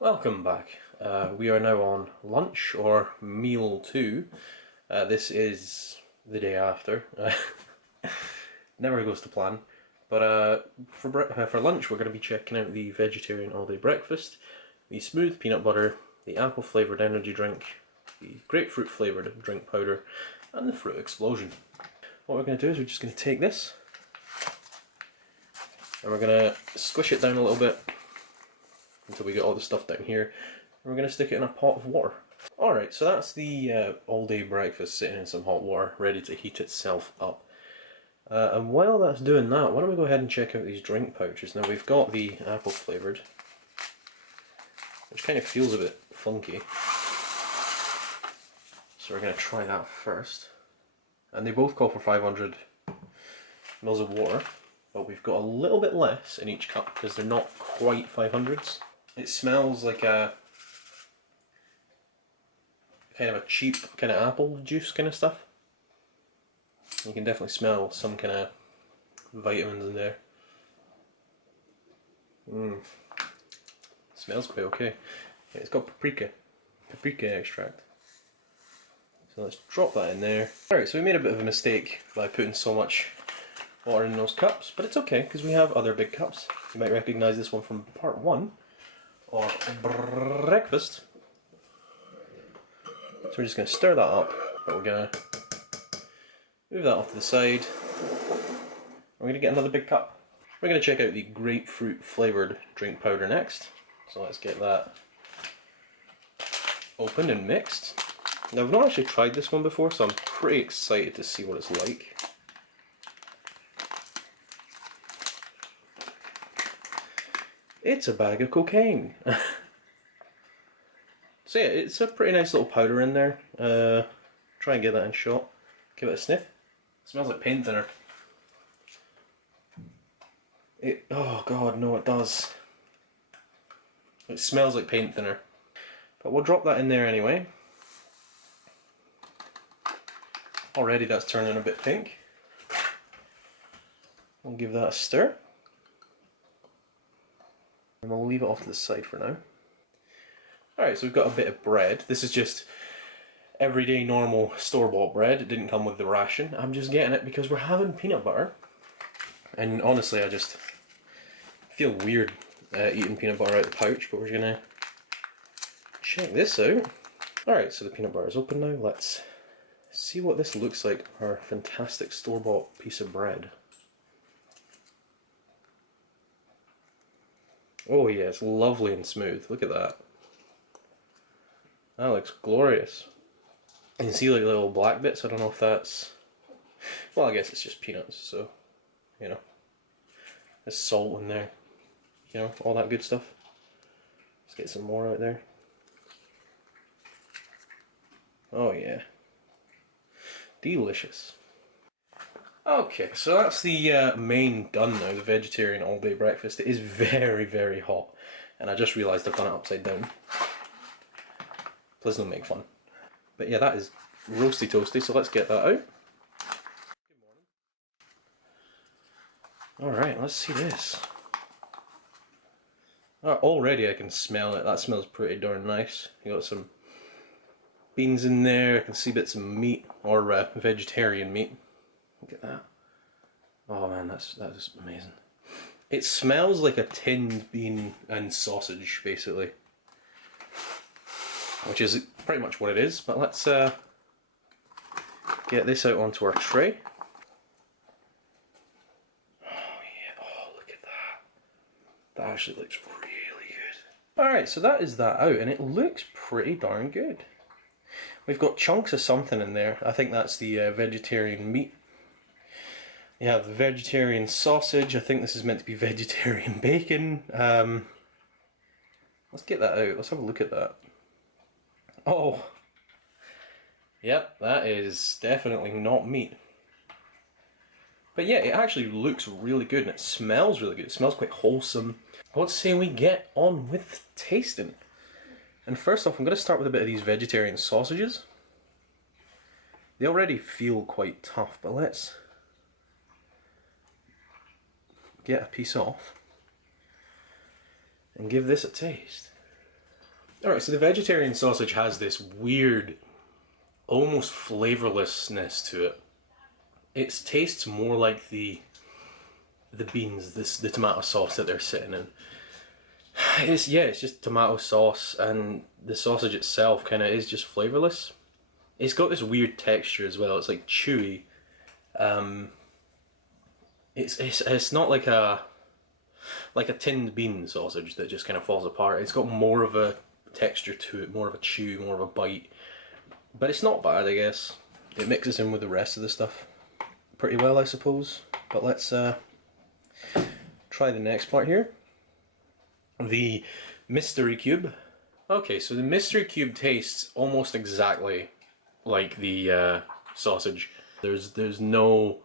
Welcome back. We are now on lunch, or meal 2. This is the day after. Never goes to plan. But for lunch we're going to be checking out the vegetarian all-day breakfast, the smooth peanut butter, the apple flavoured energy drink, the grapefruit flavoured drink powder, and the fruit explosion. What we're going to do is we're just going to take this, and we're going to squish it down a little bit until we get all the stuff down here, and we're going to stick it in a pot of water. Alright, so that's the all-day breakfast sitting in some hot water, ready to heat itself up. And while that's doing that, why don't we go ahead and check out these drink pouches. Now we've got the apple flavoured, which kind of feels a bit funky. So we're going to try that first. And they both call for 500 mils of water, but we've got a little bit less in each cup because they're not quite 500s. It smells like a kind of a cheap kind of apple juice kind of stuff. You can definitely smell some kind of vitamins in there. Smells quite okay. Yeah, it's got paprika extract. So let's drop that in there. Alright, so we made a bit of a mistake by putting so much water in those cups, but it's okay because we have other big cups. You might recognise this one from part 1 of breakfast. So we're just going to stir that up, but we're going to move that off to the side. We're going to get another big cup. We're going to check out the grapefruit flavoured drink powder next. So let's get that opened and mixed. Now I've not actually tried this one before, so I'm pretty excited to see what it's like. It's a bag of cocaine! So yeah, it's a pretty nice little powder in there. Try and get that in shot. Give it a sniff. It smells like paint thinner. Oh god, no it does. It smells like paint thinner. But we'll drop that in there anyway. Already that's turning a bit pink. We'll give that a stir. And we'll leave it off to the side for now. Alright, so we've got a bit of bread. This is just everyday normal store-bought bread. It didn't come with the ration. I'm just getting it because we're having peanut butter. And honestly, I just feel weird eating peanut butter out of the pouch, but we're going to check this out. Alright, so the peanut butter is open now. Let's see what this looks like, our fantastic store-bought piece of bread. Oh yeah, it's lovely and smooth. Look at that. That looks glorious. You can see like little black bits. I don't know if that's... Well, I guess it's just peanuts, so, you know. There's salt in there. You know, all that good stuff. Let's get some more out there. Oh yeah. Delicious. Okay, so that's the main done now, the vegetarian all-day breakfast. It is very, very hot. And I just realised I've done it upside down. Please don't make fun. But yeah, that is roasty toasty, so let's get that out. Good morning. Alright, let's see this. Already I can smell it. That smells pretty darn nice. You got some beans in there, I can see bits of meat, or vegetarian meat. Look at that. Oh man, that is amazing. It smells like a tinned bean and sausage, basically. Which is pretty much what it is, but let's get this out onto our tray. Oh yeah, oh look at that. That actually looks really good. Alright, so that is that out, and it looks pretty darn good. We've got chunks of something in there. I think that's the vegetarian meat. You have the vegetarian sausage. I think this is meant to be vegetarian bacon. Let's get that out. Let's have a look at that. Oh, yep, that is definitely not meat. But yeah, it actually looks really good and it smells really good. It smells quite wholesome. Let's say we get on with tasting. And first off, I'm going to start with a bit of these vegetarian sausages. They already feel quite tough, but let's get a piece off and give this a taste. Alright, so the vegetarian sausage has this weird, almost flavorlessness to it. It tastes more like the beans, the tomato sauce that they're sitting in. It's just tomato sauce, and the sausage itself kind of is just flavorless. It's got this weird texture as well. It's like chewy. It's not like a tinned bean sausage that just kind of falls apart. It's got more of a texture to it, more of a chew, more of a bite. But it's not bad, I guess. It mixes in with the rest of the stuff pretty well, I suppose. But let's try the next part here. The mystery cube. Okay, so the mystery cube tastes almost exactly like the sausage. There's no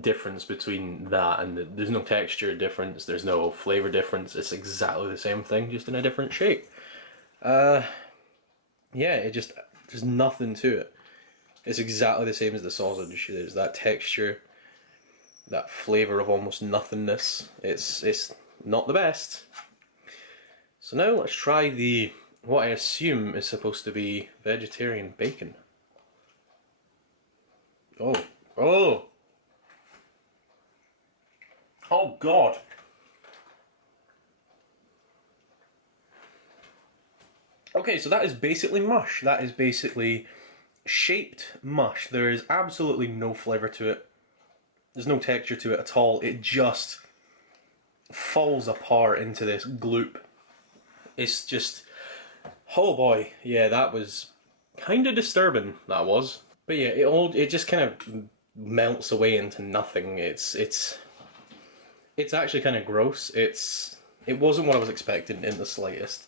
difference between that, and there's no texture difference, there's no flavor difference. It's exactly the same thing, just in a different shape. Yeah, there's nothing to it. It's exactly the same as the sausage. There's that texture, that flavor of almost nothingness. It's not the best. So now let's try what I assume is supposed to be vegetarian bacon. Oh God! Okay, so that is basically mush. That is basically shaped mush. There is absolutely no flavour to it. There's no texture to it at all. It just falls apart into this gloop. It's just... oh boy, yeah, that was kind of disturbing, that was. But yeah, it just kind of melts away into nothing. It's actually kind of gross. It wasn't what I was expecting in the slightest.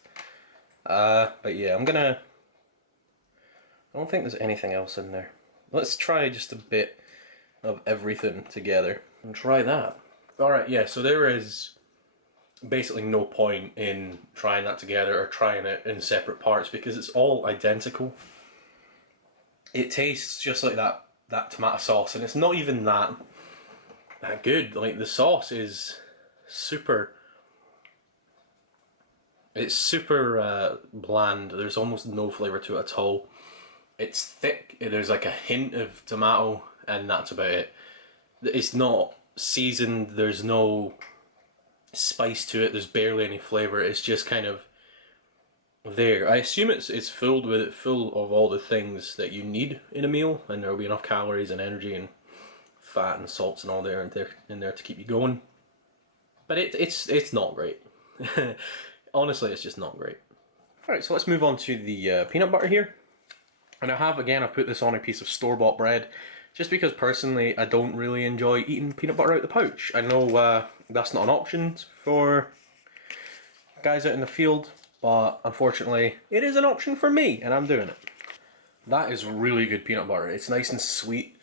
But yeah, I don't think there's anything else in there. Let's try just a bit of everything together and try that. Alright, yeah, so there is basically no point in trying that together or trying it in separate parts because it's all identical. It tastes just like that tomato sauce, and it's not even that good. Like, the sauce is super... it's super bland. There's almost no flavour to it at all. It's thick. There's like a hint of tomato, and that's about it. It's not seasoned. There's no spice to it. There's barely any flavour. It's just kind of there. I assume it's full of all the things that you need in a meal, and there will be enough calories and energy and fat and salts and all there in there to keep you going. But it's not great. Honestly, it's just not great. Alright, so let's move on to the peanut butter here. And I've put this on a piece of store-bought bread, just because personally I don't really enjoy eating peanut butter out the pouch. I know that's not an option for guys out in the field, but unfortunately it is an option for me, and I'm doing it. That is really good peanut butter. It's nice and sweet.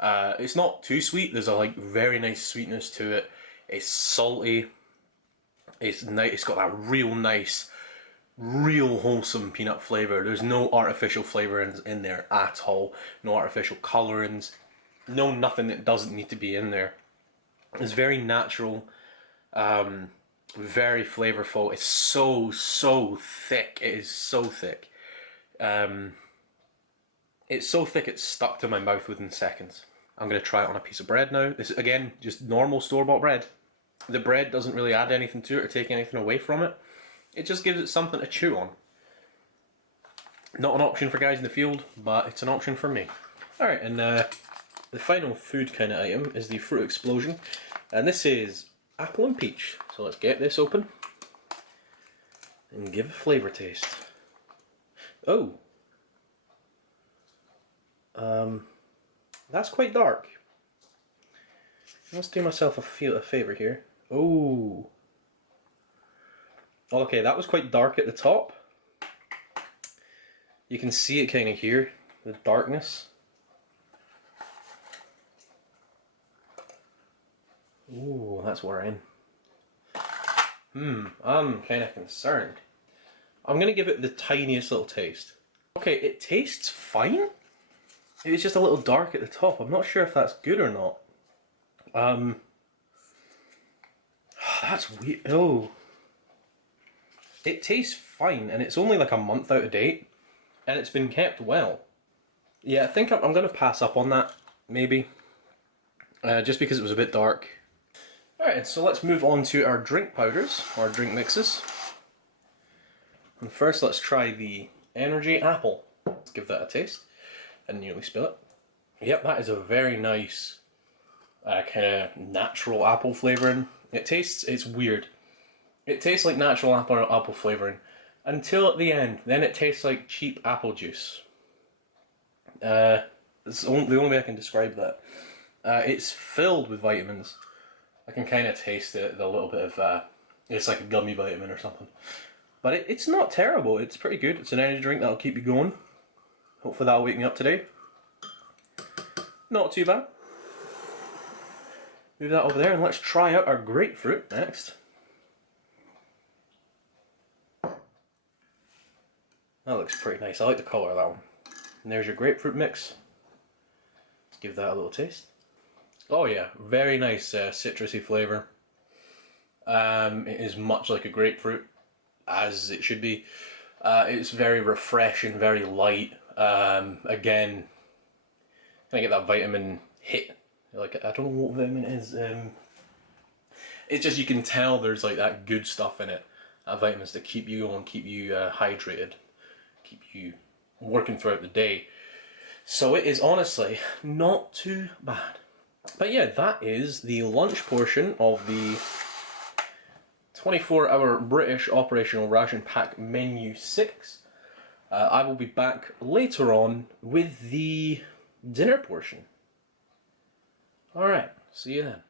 It's not too sweet. There's a very nice sweetness to it. It's salty. It's nice. It's got that real nice, real wholesome peanut flavour. There's no artificial flavourings in there at all. No artificial colourings. No nothing that doesn't need to be in there. It's very natural. Very flavourful. It's so thick. It is so thick. It's so thick it's stuck to my mouth within seconds. I'm going to try it on a piece of bread now. This is, again, just normal store-bought bread. The bread doesn't really add anything to it or take anything away from it. It just gives it something to chew on. Not an option for guys in the field, but it's an option for me. Alright, and the final food kind of item is the Fruit Explosion. And this is apple and peach. So let's get this open and give a flavour taste. Oh! That's quite dark. Let's do myself a favour here. Oh! Okay, that was quite dark at the top. You can see it kind of here, the darkness. Ooh, that's worrying. I'm kind of concerned. I'm going to give it the tiniest little taste. Okay, it tastes fine. It's just a little dark at the top. I'm not sure if that's good or not. That's weird. Oh. It tastes fine, and it's only like a month out of date, and it's been kept well. Yeah, I think I'm going to pass up on that, maybe, just because it was a bit dark. Alright, so let's move on to our drink powders, or drink mixes. And first let's try the Energy Apple. Let's give that a taste, and nearly spill it. Yep, that is a very nice, kind of natural apple flavouring. It's weird. It tastes like natural apple flavouring until at the end. Then it tastes like cheap apple juice. It's the only way I can describe that. It's filled with vitamins. I can kind of taste it, the little bit of, it's like a gummy vitamin or something. But it's not terrible, it's pretty good. It's an energy drink that'll keep you going. Hopefully that'll wake me up today. Not too bad. Move that over there and let's try out our grapefruit next. That looks pretty nice. I like the colour of that one. And there's your grapefruit mix. Let's give that a little taste. Oh yeah, very nice citrusy flavour. It is much like a grapefruit, as it should be. It's very refreshing, very light. Again, I get that vitamin hit. Like, I don't know what vitamin it is. It's just, you can tell there's like that good stuff in it. Vitamins that keep you going, keep you hydrated, keep you working throughout the day. So it is honestly not too bad. But yeah, that is the lunch portion of the 24-hour British operational ration pack menu 6. I will be back later on with the dinner portion. Alright, see you then.